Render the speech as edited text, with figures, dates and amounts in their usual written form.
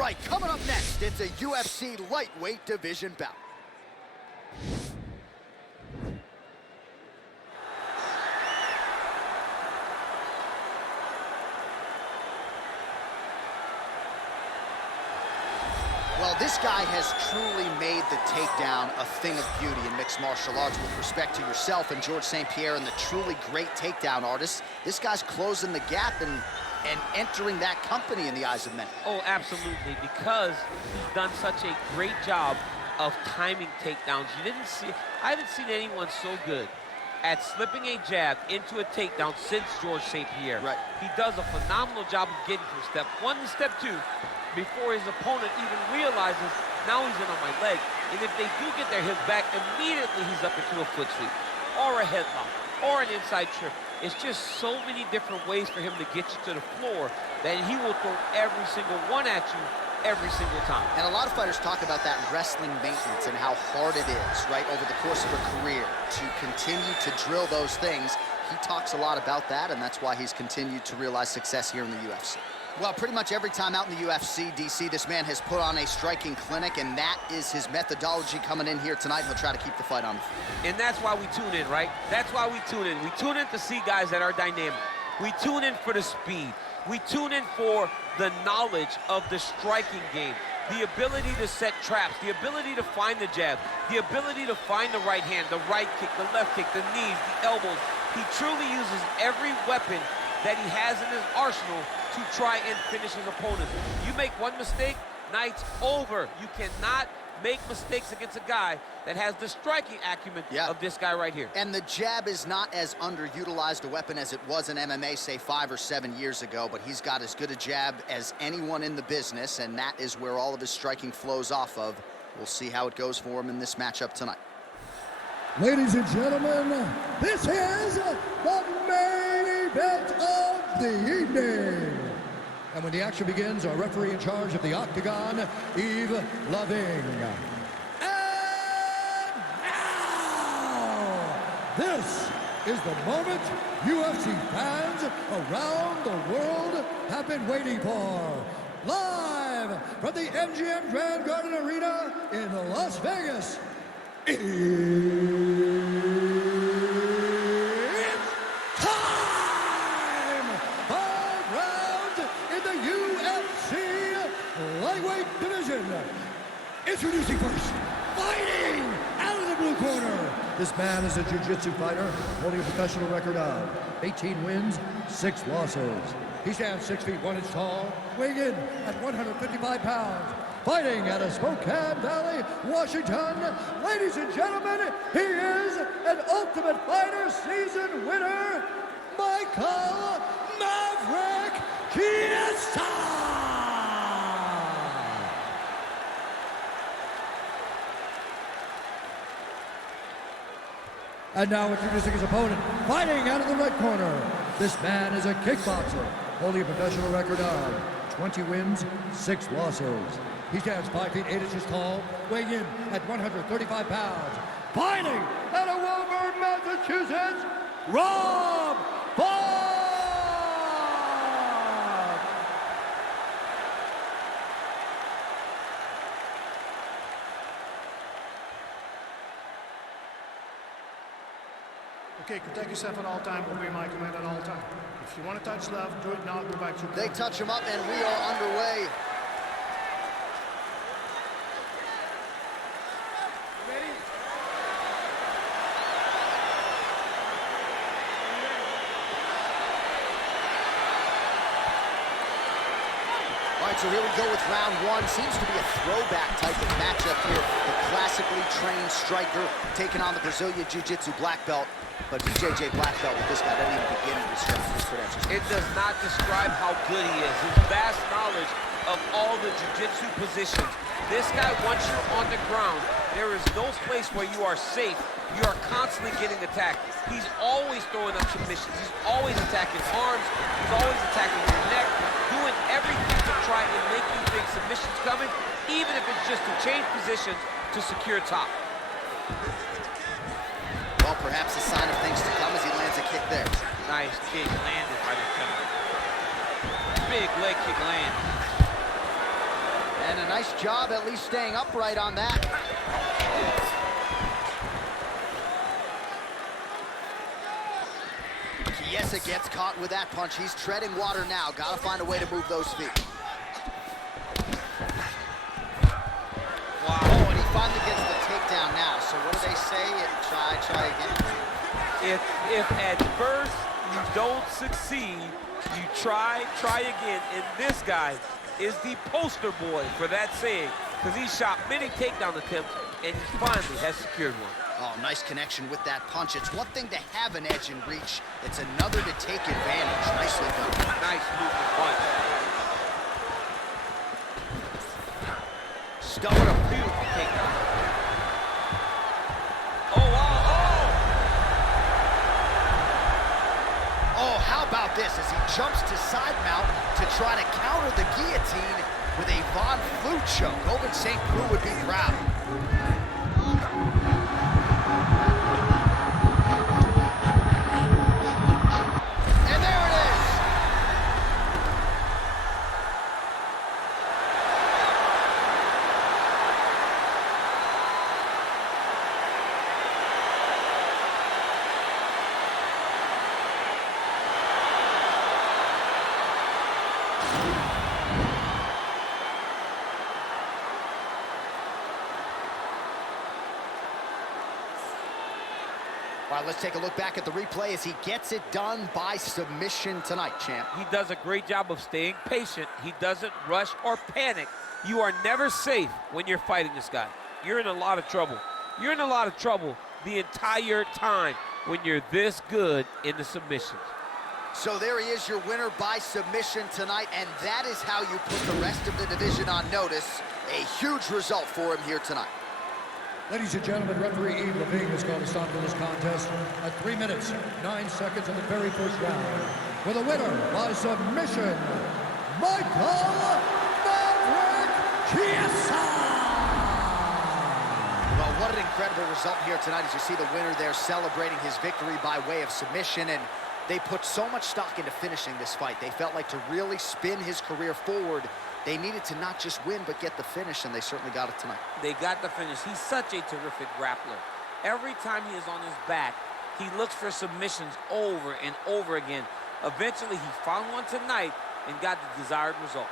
right, coming up next, it's a UFC lightweight division bout. Well, this guy has truly made the takedown a thing of beauty in mixed martial arts. With respect to yourself and George St. Pierre and the truly great takedown artists, this guy's closing the gap and entering that company in the eyes of many. Oh, absolutely, because he's done such a great job of timing takedowns. I haven't seen anyone so good at slipping a jab into a takedown since George St. Pierre. Right. He does a phenomenal job of getting from step one to step two before his opponent even realizes now he's in on my leg. And if they do get their hips back, immediately he's up into a foot sweep or a headlock or an inside trip. It's just so many different ways for him to get you to the floor that he will throw every single one at you every single time. And a lot of fighters talk about that wrestling maintenance and how hard it is, right, over the course of a career to continue to drill those things. He talks a lot about that, and that's why he's continued to realize success here in the UFC. Well, pretty much every time out in the UFC, DC, this man has put on a striking clinic, and that is his methodology coming in here tonight. He'll try to keep the fight on the field. And that's why we tune in, right? That's why we tune in. We tune in to see guys that are dynamic. We tune in for the speed. We tune in for the knowledge of the striking game, the ability to set traps, the ability to find the jab, the ability to find the right hand, the right kick, the left kick, the knees, the elbows. He truly uses every weapon that he has in his arsenal to try and finish his opponent. You make one mistake, night's over. You cannot make mistakes against a guy that has the striking acumen of this guy right here. And the jab is not as underutilized a weapon as it was in MMA, say 5 or 7 years ago, but he's got as good a jab as anyone in the business, and that is where all of his striking flows off of. We'll see how it goes for him in this matchup tonight. Ladies and gentlemen, this is the main event of the evening. And when the action begins, our referee in charge of the Octagon, Yves Loving. And now, this is the moment UFC fans around the world have been waiting for. Live from the MGM Grand Garden Arena in Las Vegas. It's time! 5 rounds in the UFC lightweight division. Introducing first, fighting out of the blue corner. This man is a jiu-jitsu fighter holding a professional record of 18 wins, 6 losses. He stands 6 feet 1 inch tall, weighing in at 155 pounds. Fighting out of Spokane Valley, Washington, ladies and gentlemen, he is an Ultimate Fighter season winner, Michael Maverick Chiesa! And now introducing his opponent, fighting out of the right corner. This man is a kickboxer, holding a professional record of 20 wins, 6 losses. He stands 5 feet 8 inches tall, weighing in at 135 pounds. Fighting out of Woburn, Massachusetts, Rob Font! Okay, protect yourself at all times. Obey my command at all times. If you want to touch left, do it now. Go back to. They touch him up, and we are underway. So here we go with round 1. Seems to be a throwback type of matchup here. The classically trained striker taking on the Brazilian Jiu-Jitsu black belt. But BJJ black belt with this guy doesn't even begin to describe his credentials. It does not describe how good he is. His vast knowledge of all the Jiu-Jitsu positions. This guy, once you're on the ground, there is no place where you are safe. You are constantly getting attacked. He's always throwing up submissions. He's always attacking arms. He's always attacking your neck, doing everything to try and make you think submission's coming, even if it's just to change positions to secure top. Well, perhaps a sign of things to come as he lands a kick there. Nice kick landed by the counter. Big leg kick land. And a nice job at least staying upright on that. Chiesa gets caught with that punch. He's treading water now. Gotta find a way to move those feet. Wow. Oh, and he finally gets the takedown now. So what do they say? Try again. If at first you don't succeed, you try again. And this guy is the poster boy for that saying, because he shot many takedown attempts, and he finally has secured one. Oh, nice connection with that punch. It's one thing to have an edge and reach. It's another to take advantage. Nicely done. Nice movement punch. Stowing a beautiful takedown. Oh, wow, oh! Oh, how about this as he jumps to side mount to try to counter the guillotine with a Von Flue choke. Owen St. Preux would be proud. All right, let's take a look back at the replay as he gets it done by submission tonight, champ. He does a great job of staying patient. He doesn't rush or panic. You are never safe when you're fighting this guy. You're in a lot of trouble. You're in a lot of trouble the entire time when you're this good in the submissions. So there he is, your winner by submission tonight, and that is how you put the rest of the division on notice. A huge result for him here tonight. Ladies and gentlemen, referee Yves Levine has called a stop to this contest at 3 minutes, 9 seconds in the very first round. For the winner by submission, Michael Chiesa! Well, what an incredible result here tonight as you see the winner there celebrating his victory by way of submission, and they put so much stock into finishing this fight. They felt like to really spin his career forward, they needed to not just win, but get the finish, and they certainly got it tonight. They got the finish. He's such a terrific grappler. Every time he is on his back, he looks for submissions over and over again. Eventually, he found one tonight and got the desired result.